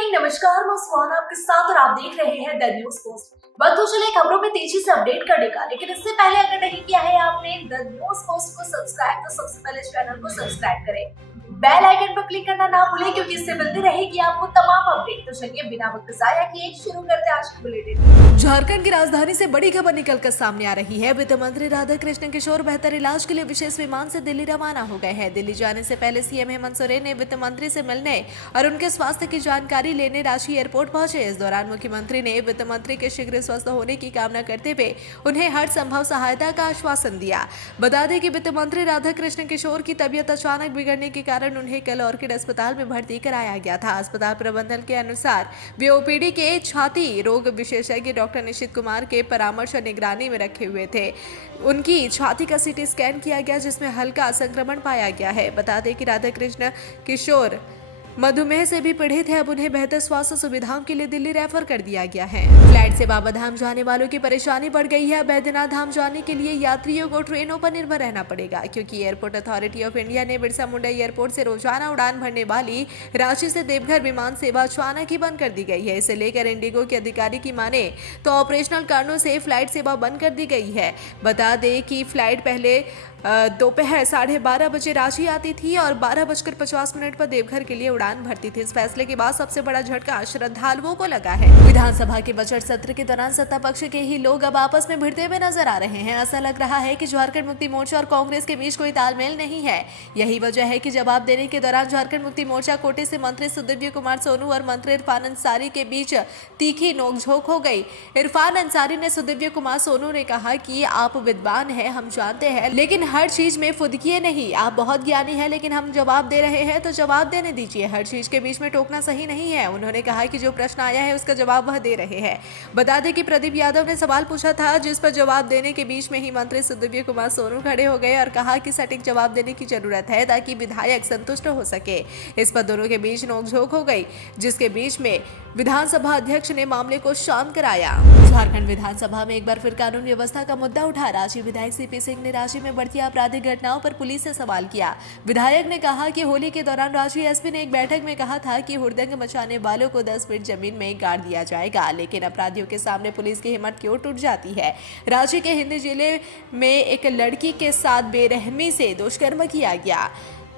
Morning, नमस्कार। मैं सुहाना आपके साथ और आप देख रहे हैं द न्यूज पोस्ट। वक्त तो चले खबरों में तेजी से अपडेट करने का, लेकिन इससे पहले अगर नहीं किया है आपने द न्यूज पोस्ट को सब्सक्राइब तो सबसे पहले चैनल को सब्सक्राइब करें, बेल आइकन पर क्लिक करना ना भूलें, क्योंकि इससे मिलती रहेगी आपको तमाम अपडेट। तो चलिए बिना वक्त जाया किए शुरू करते हैं आज की बुलेटिन। झारखंड की राजधानी से बड़ी खबर निकलकर सामने आ रही है। वित्त मंत्री राधाकृष्ण किशोर बेहतर इलाज के लिए विशेष विमान से दिल्ली रवाना हो गए हैं। दिल्ली जाने से पहले सीएम हेमंत सोरेन ने वित्त मंत्री से मिलने और उनके स्वास्थ्य की जानकारी लेने रांची एयरपोर्ट पहुंचे। इस दौरान मुख्यमंत्री ने वित्त मंत्री के शीघ्र स्वस्थ होने की कामना करते हुए उन्हें हर संभव सहायता का आश्वासन दिया। बता दें कि वित्त मंत्री राधाकृष्ण किशोर की तबीयत अचानक बिगड़ने के कारण उन्हें कल ऑर्किड अस्पताल में भर्ती कराया गया था। अस्पताल प्रबंधन के अनुसार वे ओपीडी के छाती रोग विशेषज्ञ डॉक्टर निशित कुमार के परामर्श और निगरानी में रखे हुए थे। उनकी छाती का सीटी स्कैन किया गया, जिसमें हल्का संक्रमण पाया गया है। बता दें कि राधाकृष्ण किशोर मधुमेह से भी पीड़ित है। अब उन्हें बेहतर स्वास्थ्य सुविधाओं के लिए दिल्ली रेफर कर दिया गया है। फ्लाइट से बाबा धाम जाने वालों की परेशानी बढ़ गई है। बैद्यनाथ धाम जाने के लिए यात्रियों को ट्रेनों पर निर्भर रहना पड़ेगा, क्योंकि एयरपोर्ट अथॉरिटी ऑफ इंडिया ने बिरसा मुंडा एयरपोर्ट से रोजाना उड़ान भरने वाली रांची से देवघर विमान सेवा अचानक ही बंद कर दी गई है। इसे लेकर इंडिगो के अधिकारी की माने तो ऑपरेशनल कारणों से फ्लाइट सेवा बंद कर दी गई है। बता दें कि फ्लाइट पहले दोपहर 12:30 बजे रांची आती थी और 12:50 पर देवघर के लिए उड़ान भरती थी। इस फैसले के बाद सबसे बड़ा झटका श्रद्धालुओं को लगा है। विधानसभा के बजट सत्र के दौरान सत्ता पक्ष के ही लोग अब आपस में भिड़ते हुए नजर आ रहे हैं। ऐसा लग रहा है कि झारखंड मुक्ति मोर्चा और कांग्रेस के बीच कोई तालमेल नहीं है। यही वजह है कि जवाब देने के दौरान झारखंड मुक्ति मोर्चा कोटे से मंत्री सुदिव्य कुमार सोनू और मंत्री इरफान अंसारी के बीच तीखी नोकझोंक हो गई। इरफान अंसारी ने सुदिव्य कुमार सोनू ने कहा कि आप विद्वान हैं, हम जानते हैं, लेकिन हर चीज में फुदकिए नहीं। आप बहुत ज्ञानी हैं, लेकिन हम जवाब दे रहे हैं तो जवाब देने दीजिए। हर चीज के बीच में टोकना सही नहीं है। उन्होंने कहा कि जो प्रश्न आया है उसका जवाब वह दे रहे हैं। बता दें कि प्रदीप यादव ने सवाल पूछा था, जिस पर जवाब देने के बीच में ही मंत्री सुदिव्य कुमार सोनू खड़े हो गए और कहा कि सटीक जवाब देने की जरूरत है ताकि विधायक संतुष्ट हो सके। इस पर दोनों के बीच नोकझोंक हो गई, जिसके बीच में विधानसभा अध्यक्ष ने मामले को शांत कराया। झारखंड विधानसभा में एक बार फिर कानून व्यवस्था का मुद्दा उठा। रांची विधायक सीपी सिंह ने रांची में बढ़ती आपराधिक घटनाओं पर पुलिस से सवाल किया। विधायक ने कहा कि होली के दौरान रांची एसपी ने एक बैठक में कहा था कि हुड़दंग मचाने वालों को 10 फीट जमीन में गाड़ दिया जाएगा, लेकिन अपराधियों के सामने पुलिस की हिम्मत क्यों टूट जाती है। रांची के हिंदी जिले में एक लड़की के साथ बेरहमी से दुष्कर्म किया गया,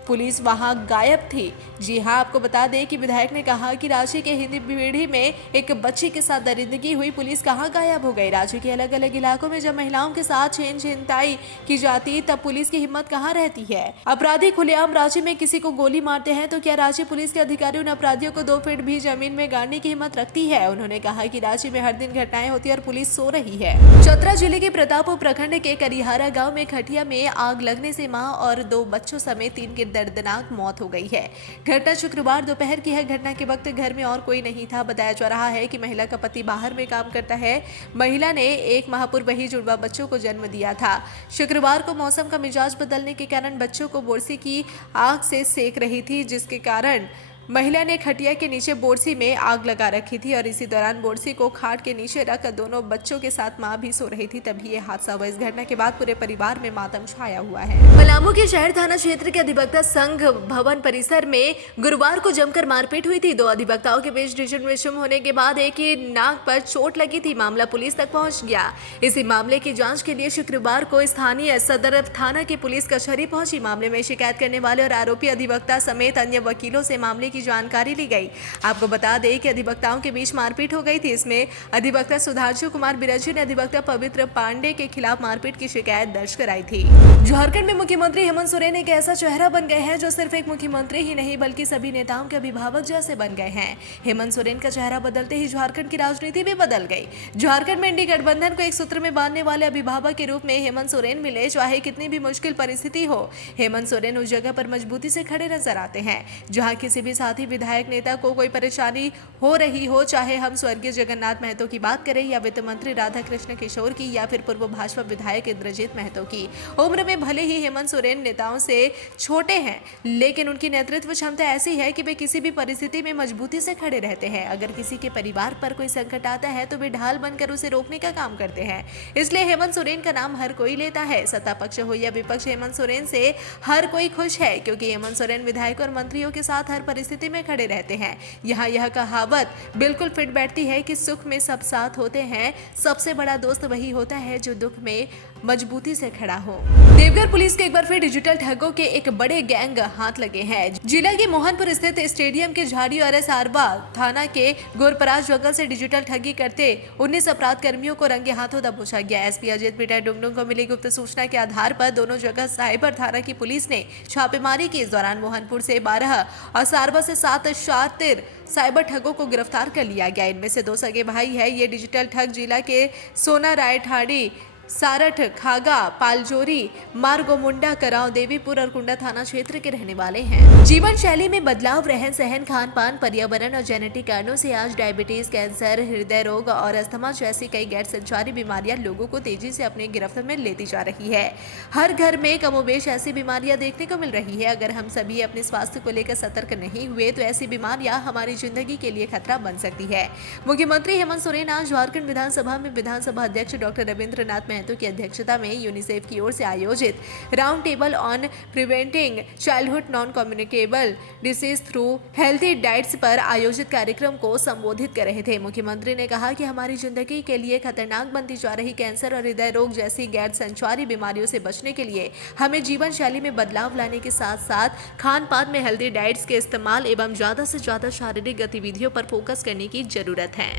पुलिस वहां गायब थी। जी हां, आपको बता दें कि विधायक ने कहा कि रांची के हिंदी पीढ़ी में एक बच्ची के साथ दरिंदगी हुई, पुलिस कहां गायब हो गई। रांची के अलग अलग इलाकों में जब महिलाओं के साथ छीन छिनताई की जाती तब पुलिस की हिम्मत कहां रहती है। अपराधी खुलेआम रांची में किसी को गोली मारते हैं तो क्या रांची पुलिस के अधिकारी उन अपराधियों को 2 फीट भी जमीन में गाड़ने की हिम्मत रखती है। उन्होंने कहा कि रांची में हर दिन घटनाएं होती है और पुलिस सो रही है। चतरा जिले के प्रतापपुर प्रखंड के करिहारा गाँव में खटिया में आग लगने से माँ और 2 बच्चों समेत 3 की दर्दनाक मौत हो गई है। घटना शुक्रवार दोपहर की है। घटना के वक्त घर में और कोई नहीं था। बताया जा रहा है कि महिला का पति बाहर में काम करता है। महिला ने 1 माह पूर्व ही जुड़वा बच्चों को जन्म दिया था। शुक्रवार को मौसम का मिजाज बदलने के कारण बच्चों को बोरसी की आग से सेक रही थी, जिसके कारण महिला ने खटिया के नीचे बोरसी में आग लगा रखी थी और इसी दौरान बोरसी को खाट के नीचे रख दोनों बच्चों के साथ मां भी सो रही थी, तभी ये हादसा हुआ। इस घटना के बाद पूरे परिवार में मातम छाया हुआ है। पलामू के शहर थाना क्षेत्र के अधिवक्ता संघ भवन परिसर में गुरुवार को जमकर मारपीट हुई थी। 2 अधिवक्ताओं के बीच रिश्म होने के बाद एक की नाक पर चोट लगी थी। मामला पुलिस तक पहुंच गया। इसी मामले की जांच के लिए शुक्रवार को स्थानीय सदर थाना की पुलिस कचहरी पहुंची। मामले में शिकायत करने वाले और आरोपी अधिवक्ता समेत अन्य वकीलों से मामले की जानकारी ली गई। आपको बता दें कि अधिवक्ताओं के बीच मारपीट हो गई थी। इसमें अधिवक्ता सुधांशु कुमार बिरजी ने अधिवक्ता पवित्र पांडे के खिलाफ मारपीट की शिकायत दर्ज कराई थी। झारखंड में मुख्यमंत्री हेमंत सोरेन एक ऐसा चेहरा बन गए हैं जो सिर्फ एक मुख्यमंत्री ही नहीं बल्कि सभी नेताओं के अभिभावक जैसे बन गए हैं। हेमंत सोरेन का चेहरा बदलते ही झारखंड की राजनीति भी बदल गई। झारखंड में इंडी गठबंधन को एक सूत्र में बांधने वाले अभिभावक के रूप में हेमंत सोरेन मिले। चाहे कितनी भी मुश्किल परिस्थिति हो, हेमंत सोरेन उस जगह पर मजबूती से खड़े नजर आते हैं जहां किसी भी साथी विधायक नेता को कोई परेशानी हो रही हो। चाहे हम स्वर्गीय जगन्नाथ महतो की बात करें या वित्त मंत्री राधाकृष्ण किशोर की या फिर पूर्व भाजपा विधायक इंद्रजीत महतो की। उम्र में भले ही हेमंत सोरेन नेताओं से छोटे हैं, लेकिन उनकी नेतृत्व क्षमता ऐसी है कि वे किसी भी परिस्थिति में मजबूती से खड़े रहते हैं। अगर किसी के परिवार पर कोई संकट आता है तो वे ढाल बनकर उसे रोकने का काम करते हैं। इसलिए हेमंत सोरेन का नाम हर कोई लेता है। सत्ता पक्ष हो या विपक्ष, हेमंत सोरेन से हर कोई खुश है, क्योंकि हेमंत सोरेन विधायकों और मंत्रियों के साथ हर परिस्थिति परिस्थिति में खड़े रहते हैं। यहाँ यह कहावत बिल्कुल फिट बैठती है कि सुख में सब साथ होते हैं, सबसे बड़ा दोस्त वही होता है जो दुख में मजबूती से खड़ा हो। देवघर पुलिस के एक बार फिर डिजिटल ठगों के एक बड़े गैंग हाथ लगे हैं। जिला के मोहनपुर स्थित स्टेडियम के झाड़ी और सारबा थाना के गोरपराज जंगल से डिजिटल ठगी करते 19 अपराध कर्मियों को रंगे हाथों दबोचा गया। एसपी अजित पीटर डुंगडुंग को मिली गुप्त सूचना के आधार पर दोनों जगह साइबर थाना की पुलिस ने छापेमारी की। इस दौरान मोहनपुर से 12 और सारबा से 7 शातिर साइबर ठगों को गिरफ्तार कर लिया गया। इनमें से 2 सगे भाई है। ये डिजिटल ठग जिला के सोना राय ठाड़ी, सारठ, खागा, पालजोरी, मारगोमुंडा, कराव, देवीपुर और कुंडा थाना क्षेत्र के रहने वाले हैं। जीवन शैली में बदलाव, रहन सहन, खान पान, पर्यावरण और जेनेटिक कारणों से आज डायबिटीज, कैंसर, हृदय रोग और अस्थमा जैसी कई गैर संचारी बीमारियां लोगों को तेजी से अपने गिरफ्त में लेती जा रही है। हर घर में कमोबेश ऐसी बीमारियां देखने को मिल रही है। अगर हम सभी अपने स्वास्थ्य को लेकर सतर्क नहीं हुए तो ऐसी बीमारियां हमारी जिंदगी के लिए खतरा बन सकती है। मुख्यमंत्री हेमंत सोरेन आज झारखंड विधानसभा में विधानसभा अध्यक्ष डॉक्टर रविंद्रनाथ महतो की अध्यक्षता में यूनिसेफ की ओर से आयोजित round table on preventing childhood non communicable disease through healthy diets पर आयोजित कार्यक्रम को संबोधित कर रहे थे। मुख्यमंत्री ने कहा कि हमारी जिंदगी के लिए खतरनाक बनती जा रही कैंसर और हृदय रोग जैसी गैर संचारी बीमारियों से बचने के लिए हमें जीवन शैली में बदलाव लाने के साथ साथ खान पान में हेल्थी डाइट्स के इस्तेमाल एवं ज्यादा से ज्यादा शारीरिक गतिविधियों पर फोकस करने की जरूरत है।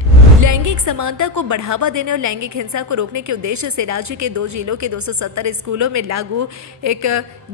लैंगिक समानता को बढ़ावा देने और लैंगिक हिंसा को रोकने के उद्देश्य से राज्य के 2 जिलों के 270 स्कूलों में लागू एक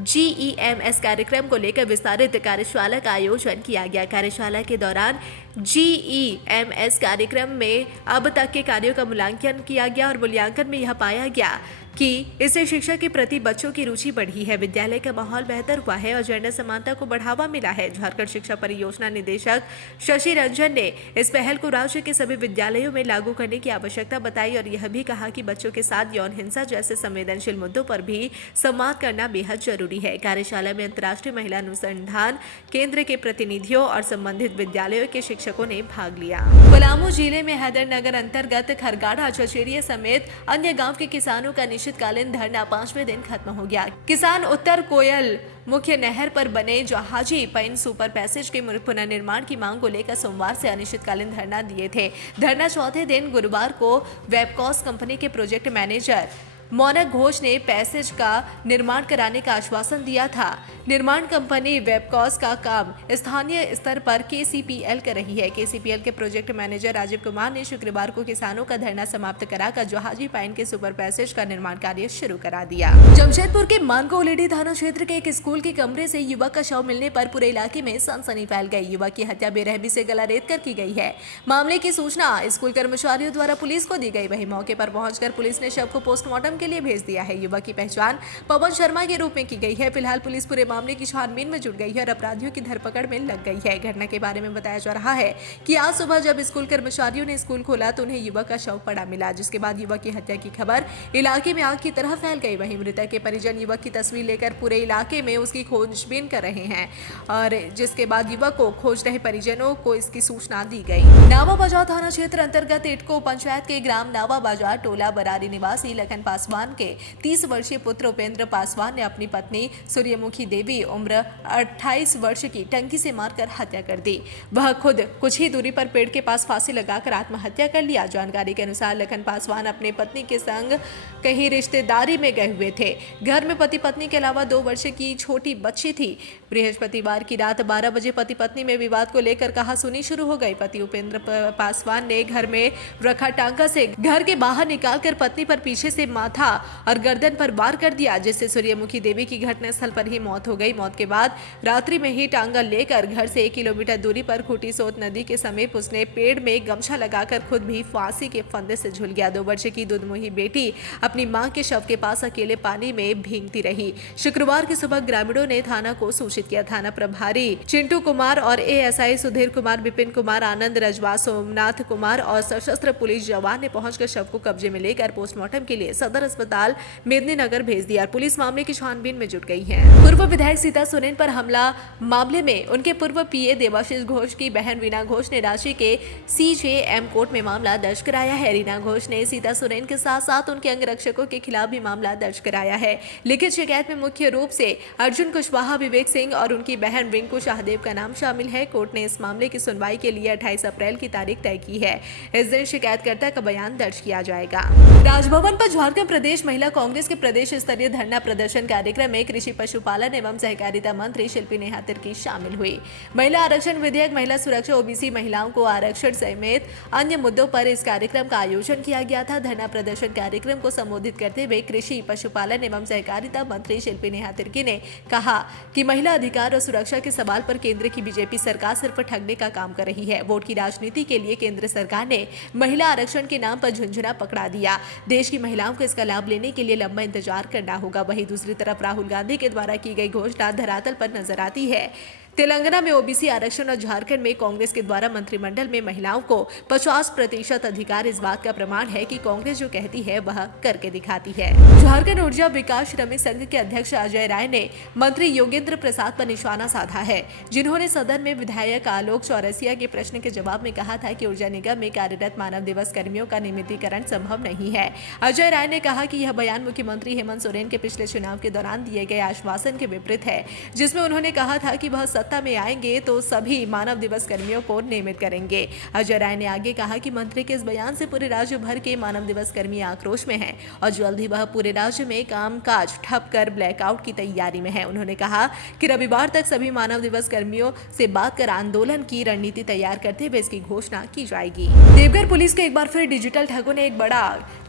GEMS कार्यक्रम को लेकर विस्तारित कार्यशाला का आयोजन किया गया। कार्यशाला के दौरान GEMS कार्यक्रम में अब तक के कार्यों का मूल्यांकन किया गया और मूल्यांकन में यह पाया गया कि इससे शिक्षा के प्रति बच्चों की रुचि बढ़ी है, विद्यालय का माहौल बेहतर हुआ है और जेंडर समानता को बढ़ावा मिला है। झारखंड शिक्षा परियोजना निदेशक शशि रंजन ने इस पहल को राज्य के सभी विद्यालयों में लागू करने की आवश्यकता बताई और यह भी कहा कि बच्चों के साथ यौन हिंसा जैसे संवेदनशील मुद्दों पर भी संवाद करना बेहद जरूरी है। कार्यशाला में अंतर्राष्ट्रीय महिला अनुसंधान केंद्र के प्रतिनिधियों और संबंधित विद्यालयों के शिक्षकों ने भाग लिया। पलामू जिले में हैदरनगर अंतर्गत खरगाड़ा, चचेरिया समेत अन्य गाँव के किसानों का अनिश्चितकालीन धरना 5वें दिन खत्म हो गया। किसान उत्तर कोयल मुख्य नहर पर बने जहाजी पाइन सुपर पैसेज के पुनर्निर्माण की मांग को लेकर सोमवार से अनिश्चितकालीन धरना दिए थे। धरना चौथे दिन गुरुवार को वेबकॉस कंपनी के प्रोजेक्ट मैनेजर मौनक घोष ने पैसेज का निर्माण कराने का आश्वासन दिया था। निर्माण कंपनी वेबकॉस का काम स्थानीय स्तर पर KCPL कर रही है। KCPL के प्रोजेक्ट मैनेजर राजीव कुमार ने शुक्रवार को किसानों का धरना समाप्त कराकर जहाजी पाइन के सुपर पैसेज का निर्माण कार्य शुरू करा दिया। जमशेदपुर के मानकोलेडी थाना क्षेत्र के एक स्कूल के कमरे से युवक का शव मिलने पर पूरे इलाके में सनसनी फैल गई। युवक की हत्या बेरहमी से गला रेत कर की गई है। मामले की सूचना स्कूल कर्मचारियों द्वारा पुलिस को दी गई। वहीं मौके पर पहुंचकर पुलिस ने शव को पोस्टमार्टम के लिए भेज दिया है। युवक की पहचान पवन शर्मा के रूप में की गई है। फिलहाल पुलिस पूरे मामले की छानबीन में जुट गई है और अपराधियों की धरपकड़ में लग गई है। घटना के बारे में बताया जा रहा है कि आज सुबह जब स्कूल कर्मचारियों ने स्कूल खोला तो उन्हें युवक का शव पड़ा मिला, जिसके बाद युवक की हत्या की खबर इलाके में आग की तरह फैल गई। वहीं मृतक के परिजन युवक की तस्वीर लेकर पूरे इलाके में उसकी खोजबीन कर रहे हैं और जिसके बाद युवक को खोज रहे परिजनों को इसकी सूचना दी गई। नावा बाजार थाना क्षेत्र अंतर्गत इटको पंचायत के ग्राम नावा बाजार टोला बरारी निवासी लखन पासवान के 30 वर्षीय पुत्र उपेंद्र पासवान ने अपनी पत्नी सूर्यमुखी देवी उम्र 28 वर्ष की टंकी से मारकर हत्या कर दी। वह खुद कुछ ही दूरी पर पेड़ के पास फांसी लगाकर आत्महत्या कर लिया। जानकारी के अनुसार लखन पासवान अपने पत्नी के संग कहीं रिश्तेदारी में गए हुए थे। घर में पति पत्नी के अलावा 2 वर्ष की छोटी बच्ची थी। बृहस्पतिवार की रात 12 बजे पति पत्नी में विवाद को लेकर कहासुनी शुरू हो गई। पति उपेंद्र पासवान ने घर में रखा टांका से घर के बाहर निकालकर पत्नी पर पीछे से माथा और गर्दन पर वार कर दिया, जिससे सूर्यमुखी देवी की घटनास्थल पर ही मौत हो गई। मौत के बाद रात्रि में ही टांगा लेकर घर से 1 किलोमीटर दूरी पर खूटी सोत नदी के समीप उसने पेड़ में गमछा लगाकर खुद भी फांसी के फंदे से झूल गया। 2 वर्ष की दुधमुही बेटी अपनी मां के शव के पास अकेले पानी में भीगती रही। शुक्रवार की सुबह ग्रामीणों ने थाना को सूचित किया। थाना प्रभारी चिंटू कुमार और ASI सुधीर कुमार, विपिन कुमार, आनंद रजवा, सोमनाथ कुमार और सशस्त्र पुलिस जवान ने पहुंचकर शव को कब्जे में लेकर पोस्टमार्टम के लिए सदर अस्पताल मेदिनीनगर भेज दिया और पुलिस मामले की छानबीन में जुट गई है। पूर्व विधायक सीता सोरेन पर हमला मामले में उनके पूर्व पीए देवाशीष घोष की बहन रीना घोष ने रांची के सीजेएम कोर्ट में मामला दर्ज कराया है। रीना घोष ने सीता सोरेन के साथ साथ उनके अंगरक्षकों के खिलाफ भी मामला दर्ज कराया है। लिखित शिकायत में मुख्य रूप से अर्जुन कुशवाहा, विवेक सिंह और उनकी बहन रिंकू शाहदेव का नाम शामिल है। कोर्ट ने इस मामले की सुनवाई के लिए 28 अप्रैल की तारीख तय की है। इस दिन शिकायतकर्ता का बयान दर्ज किया जाएगा। राजभवन पर झारखंड प्रदेश महिला कांग्रेस के प्रदेश स्तरीय धरना प्रदर्शन कार्यक्रम में कृषि, पशुपालन एवं सहकारिता मंत्री शिल्पी नेहा तिर्की शामिल हुई। महिला आरक्षण विधेयक, महिला सुरक्षा, ओबीसी महिलाओं को आरक्षण समेत अन्य मुद्दों पर इस कार्यक्रम का आयोजन किया गया था। धरना प्रदर्शन कार्यक्रम को संबोधित करते हुए कृषि, पशुपालन एवं सहकारिता मंत्री शिल्पी नेहा तिर्की ने कहा कि महिला अधिकार और सुरक्षा के सवाल पर केंद्र की बीजेपी सरकार सिर्फ ठगने का काम कर रही है। वोट की राजनीति के लिए केंद्र सरकार ने महिला आरक्षण के नाम पर झुंझुना पकड़ा दिया। देश की महिलाओं को इसका लाभ लेने के लिए लंबा इंतजार करना होगा। वहीं दूसरी तरफ राहुल गांधी के द्वारा की गई घोषणा धरातल पर नजर आती है। तेलंगाना में ओबीसी आरक्षण और झारखंड में कांग्रेस के द्वारा मंत्रिमंडल में महिलाओं को 50% अधिकार इस बात का प्रमाण है कि कांग्रेस जो कहती है वह करके दिखाती है। झारखंड ऊर्जा विकास श्रमिक संघ के अध्यक्ष अजय राय ने मंत्री योगेंद्र प्रसाद पर निशाना साधा है, जिन्होंने सदन में विधायक आलोक चौरसिया के प्रश्न के जवाब में कहा था कि ऊर्जा निगम में कार्यरत मानव दिवस कर्मियों का नियमितीकरण संभव नहीं है। अजय राय ने कहा कि यह बयान मुख्यमंत्री हेमंत सोरेन के पिछले चुनाव के दौरान दिए गए आश्वासन के विपरीत है, जिसमें उन्होंने कहा था कि वह सत्ता में आएंगे तो सभी मानव दिवस कर्मियों को नियमित करेंगे। अजय राय ने आगे कहा कि मंत्री के इस बयान से पूरे राज्य भर के मानव दिवस कर्मी आक्रोश में हैं और जल्द ही वह पूरे राज्य में कामकाज ठप कर ब्लैकआउट की तैयारी में है। उन्होंने कहा कि रविवार तक सभी मानव दिवस कर्मियों से बात कर आंदोलन की रणनीति तैयार करते हुए इसकी घोषणा की जाएगी। देवघर पुलिस के एक बार फिर डिजिटल ठगों ने एक बड़ा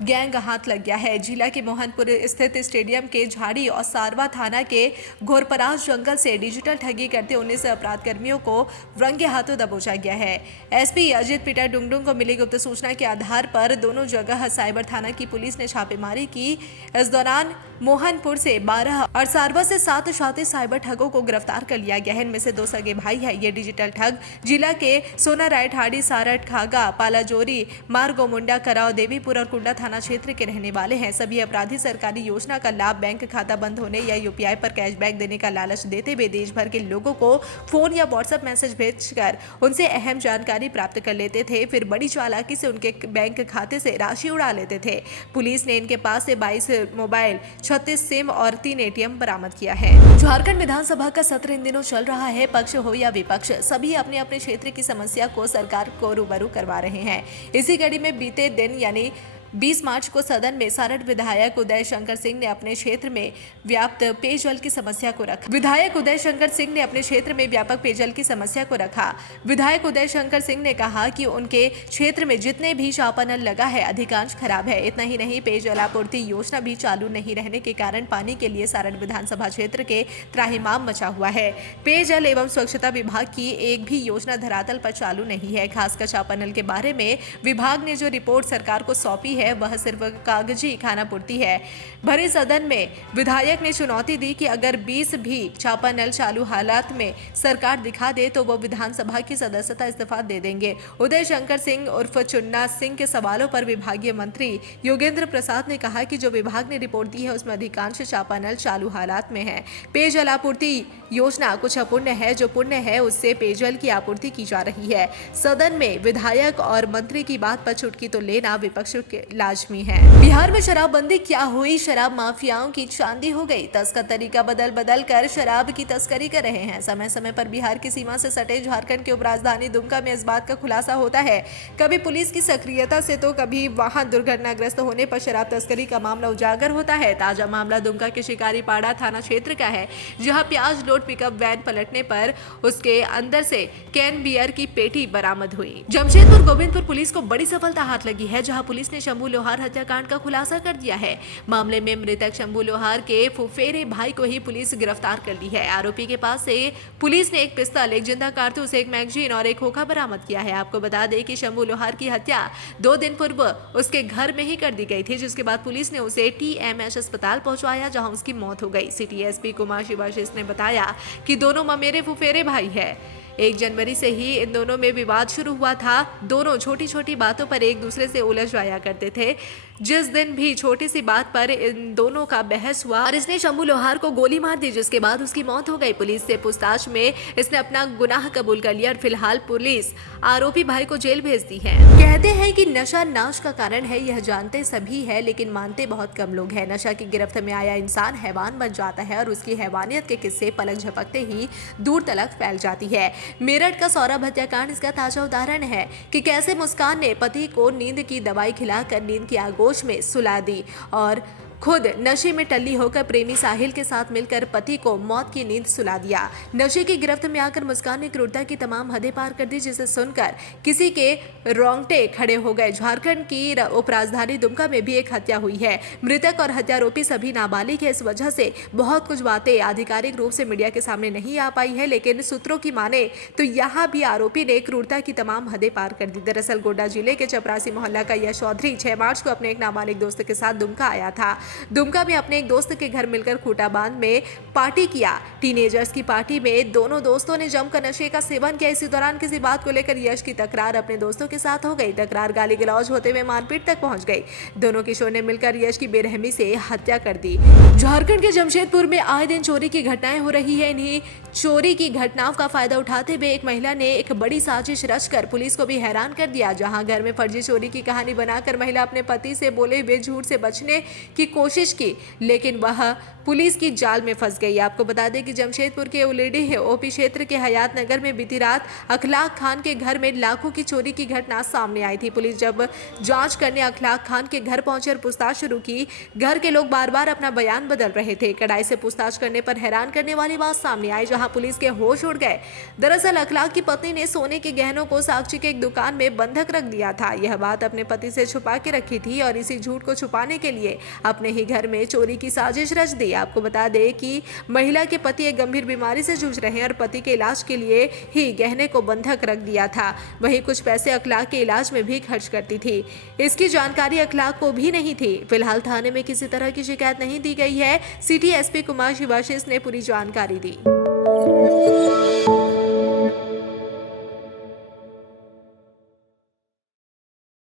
गैंग हाथ लग गया है। जिला के मोहनपुर स्थित स्टेडियम के झाड़ी और सारवा थाना के घोरपरास जंगल से डिजिटल ठगी करते 19 अपराध कर्मियों को रंगे हाथों दबोचा गया है। एसपी अजित पीटर डुंगडुंग को मिली गुप्त सूचना के आधार पर दोनों जगह साइबर थाना की पुलिस ने छापेमारी की। इस दौरान मोहनपुर से 12 और सारवा से 7 शातिर साइबर ठगों को गिरफ्तार कर लिया गया है। इनमें से 2 सगे भाई है। ये डिजिटल ठग जिला के सोनाराय, ठाड़ी, सारठ, खागा, पालाजोरी, मारगोमुंडा, कराव, देवीपुर और कुंडा थाना क्षेत्र के रहने वाले हैं। सभी अपराधी सरकारी योजना का लाभ, बैंक खाता बंद होने या यूपीआई पर कैशबैक देने का लालच देते हुए देश भर के लोगों को फोन या व्हाट्सएप मैसेज भेजकर उनसे अहम जानकारी प्राप्त कर लेते थे, फिर बड़ी चालाकी से उनके बैंक खाते से राशि उड़ा लेते थे। पुलिस ने इनके पास से 22 मोबाइल, 36 सिम और 3 एटीएम बरामद किया है। झारखंड विधानसभा का सत्र इन दिनों चल रहा है। पक्ष हो या विपक्ष, सभी अपने अपने क्षेत्र की समस्या को सरकार को रूबरू करवा रहे हैं। इसी कड़ी में बीते दिन यानी 20 मार्च को सदन में सारठ विधायक उदय शंकर सिंह ने अपने क्षेत्र में व्याप्त पेयजल की समस्या को रखा। विधायक उदय शंकर सिंह ने अपने क्षेत्र में व्यापक पेयजल की समस्या को रखा। विधायक उदय शंकर सिंह ने कहा कि उनके क्षेत्र में जितने भी चापानल लगा है अधिकांश खराब है। इतना ही नहीं, पेयजल आपूर्ति योजना भी चालू नहीं रहने के कारण पानी के लिए सारठ विधानसभा क्षेत्र के त्राहिमाम मचा हुआ है। पेयजल एवं स्वच्छता विभाग की एक भी योजना धरातल पर चालू नहीं है। खासकर चापानल के बारे में विभाग ने जो रिपोर्ट सरकार को सौंपी है वह सिर्फ कागजी खानापूर्ति है। भरे सदन में विधायक ने चुनौती दी कि अगर 20 भी चापानल चालू हालात में सरकार दिखा दे तो वह विधानसभा की सदस्यता इस्तीफा दे देंगे। उदय शंकर सिंह उर्फ चुन्ना सिंह के सवालों पर विभागीय मंत्री योगेंद्र प्रसाद ने कहा कि जो विभाग ने रिपोर्ट दी है उसमें अधिकांश चापानल चालू हालात में है। पेयजल आपूर्ति योजना कुछ अपूर्ण है, जो पूर्ण है उससे पेयजल की आपूर्ति की जा रही है। सदन में विधायक और मंत्री की बात पर चुटकी तो लेना विपक्ष के लाजमी है। बिहार में शराबबंदी क्या हुई? शराब माफियाओं की चांदी हो गई। तस्कर तरीका बदल बदल कर शराब की तस्करी कर रहे हैं। समय समय पर बिहार की सीमा से सटे झारखंड के उपराजधानी दुमका में इस बात का खुलासा होता है। कभी पुलिस की सक्रियता से तो कभी वहां दुर्घटनाग्रस्त होने पर शराब तस्करी का मामला उजागर होता है। ताजा मामला दुमका के शिकारीपाड़ा थाना क्षेत्र का है, जहां प्याज लोड पिकअप वैन पलटने पर उसके अंदर से कैन बियर की पेटी बरामद हुई। जमशेदपुर गोविंदपुर पुलिस को बड़ी सफलता हाथ लगी है, जहां पुलिस ने शंभू लोहार हत्याकांड का खुलासा कर दिया है। मामले में मृतक शंभू लोहार के फुफेरे भाई को ही पुलिस गिरफ्तार कर ली है। आरोपी के पास से पुलिस ने एक पिस्तौल, एक जिंदा कारतूस, एक मैगजीन और एक खोखा बरामद किया है। आपको बता दें कि शंभू लोहार की हत्या 2 दिन पूर्व उसके घर में ही कर दी गई थी, जिसके बाद पुलिस ने उसे TMH अस्पताल पहुंचाया, जहां उसकी मौत हो गई। सिटी एसपी कुमार शिवाशीष ने बताया कि दोनों ममेरे फुफेरे भाई है। 1 जनवरी से ही इन दोनों में विवाद शुरू हुआ था। दोनों छोटी छोटी बातों पर एक दूसरे से उलझ जाया करते थे। जिस दिन भी छोटी सी बात पर इन दोनों का बहस हुआ और इसने शंभू लोहार को गोली मार दी, जिसके बाद उसकी मौत हो गई। पुलिस से पूछताछ में इसने अपना गुनाह कबूल कर लिया और फिलहाल पुलिस आरोपी भाई को जेल भेज दी है। कहते हैं कि नशा नाश का कारण है, यह जानते सभी है लेकिन मानते बहुत कम लोग हैं। नशा की गिरफ्त में आया इंसान हैवान बन जाता है और उसकी हैवानियत के किस्से पलक झपकते ही दूर तलक फैल जाती है। मेरठ का सौरभ हत्याकांड इसका ताजा उदाहरण है कि कैसे मुस्कान ने पति को नींद की दवाई खिलाकर नींद की आगोश में सुला दी और खुद नशे में टल्ली होकर प्रेमी साहिल के साथ मिलकर पति को मौत की नींद सुला दिया। नशे की गिरफ्त में आकर मुस्कान ने क्रूरता की तमाम हदें पार कर दी, जिसे सुनकर किसी के रोंगटे खड़े हो गए। झारखंड की उपराजधानी दुमका में भी एक हत्या हुई है। मृतक और हत्यारोपी सभी नाबालिग है। इस वजह से बहुत कुछ बातें आधिकारिक रूप से मीडिया के सामने नहीं आ पाई है, लेकिन सूत्रों की माने तो यहाँ भी आरोपी ने क्रूरता की तमाम हदें पार कर दी। दरअसल गोड्डा जिले के चपरासी मोहल्ला का यह चौधरी 6 मार्च को अपने एक नाबालिग दोस्त के साथ दुमका आया था। दुमका में अपने एक दोस्त के घर मिलकर खूंटा बांध में पार्टी किया। टीनेजर्स की पार्टी में दोनों दोस्तों ने जमकर नशे का सेवन किया। इसी दौरान किसी बात को लेकर यश की तकरार अपने दोस्तों के साथ हो गई। तकरार गाली गलौज होते हुए मारपीट तक पहुंच गई। दोनों किशोर ने मिलकर यश की बेरहमी से हत्या कर दी। झारखंड के जमशेदपुर में आए दिन चोरी की घटनाएं हो रही है। इन्हीं चोरी की घटनाओं का फायदा उठाते हुए एक महिला ने एक बड़ी साजिश रचकर पुलिस को भी हैरान कर दिया। जहां घर में फर्जी चोरी की कहानी बनाकर महिला अपने पति से बोले हुए झूठ से बचने की कोशिश की, लेकिन वह पुलिस की जाल में फंस गई। आपको बता दें कि जमशेदपुर के उलेडी ओपी क्षेत्र के हयात नगर में बीती रात अखलाक खान के घर में लाखों की चोरी की घटना सामने आई थी। पुलिस जब जांच करने अखलाक खान के घर पहुंचे और पूछताछ शुरू की, घर के लोग बार बार अपना बयान बदल रहे थे। कड़ाई से पूछताछ करने पर हैरान करने वाली बात सामने आई, जहां पुलिस के होश उड़ गए। दरअसल अखलाक की पत्नी ने सोने के गहनों को साक्षी के एक दुकान में बंधक रख दिया था। यह बात अपने पति से छुपा के रखी थी और इसी झूठ को छुपाने के लिए अपने ही घर में चोरी की साजिश रच दी। आपको बता दें कि महिला के पति एक गंभीर बीमारी से जूझ रहे हैं और पति के इलाज के लिए ही गहने को बंधक रख दिया था। वहीं कुछ पैसे अखलाक के इलाज में भी खर्च करती थी। इसकी जानकारी अखलाक को भी नहीं थी। फिलहाल थाने में किसी तरह की शिकायत नहीं दी गई है। सिटी एसपी कुमार शिवाशीष ने पूरी जानकारी दी।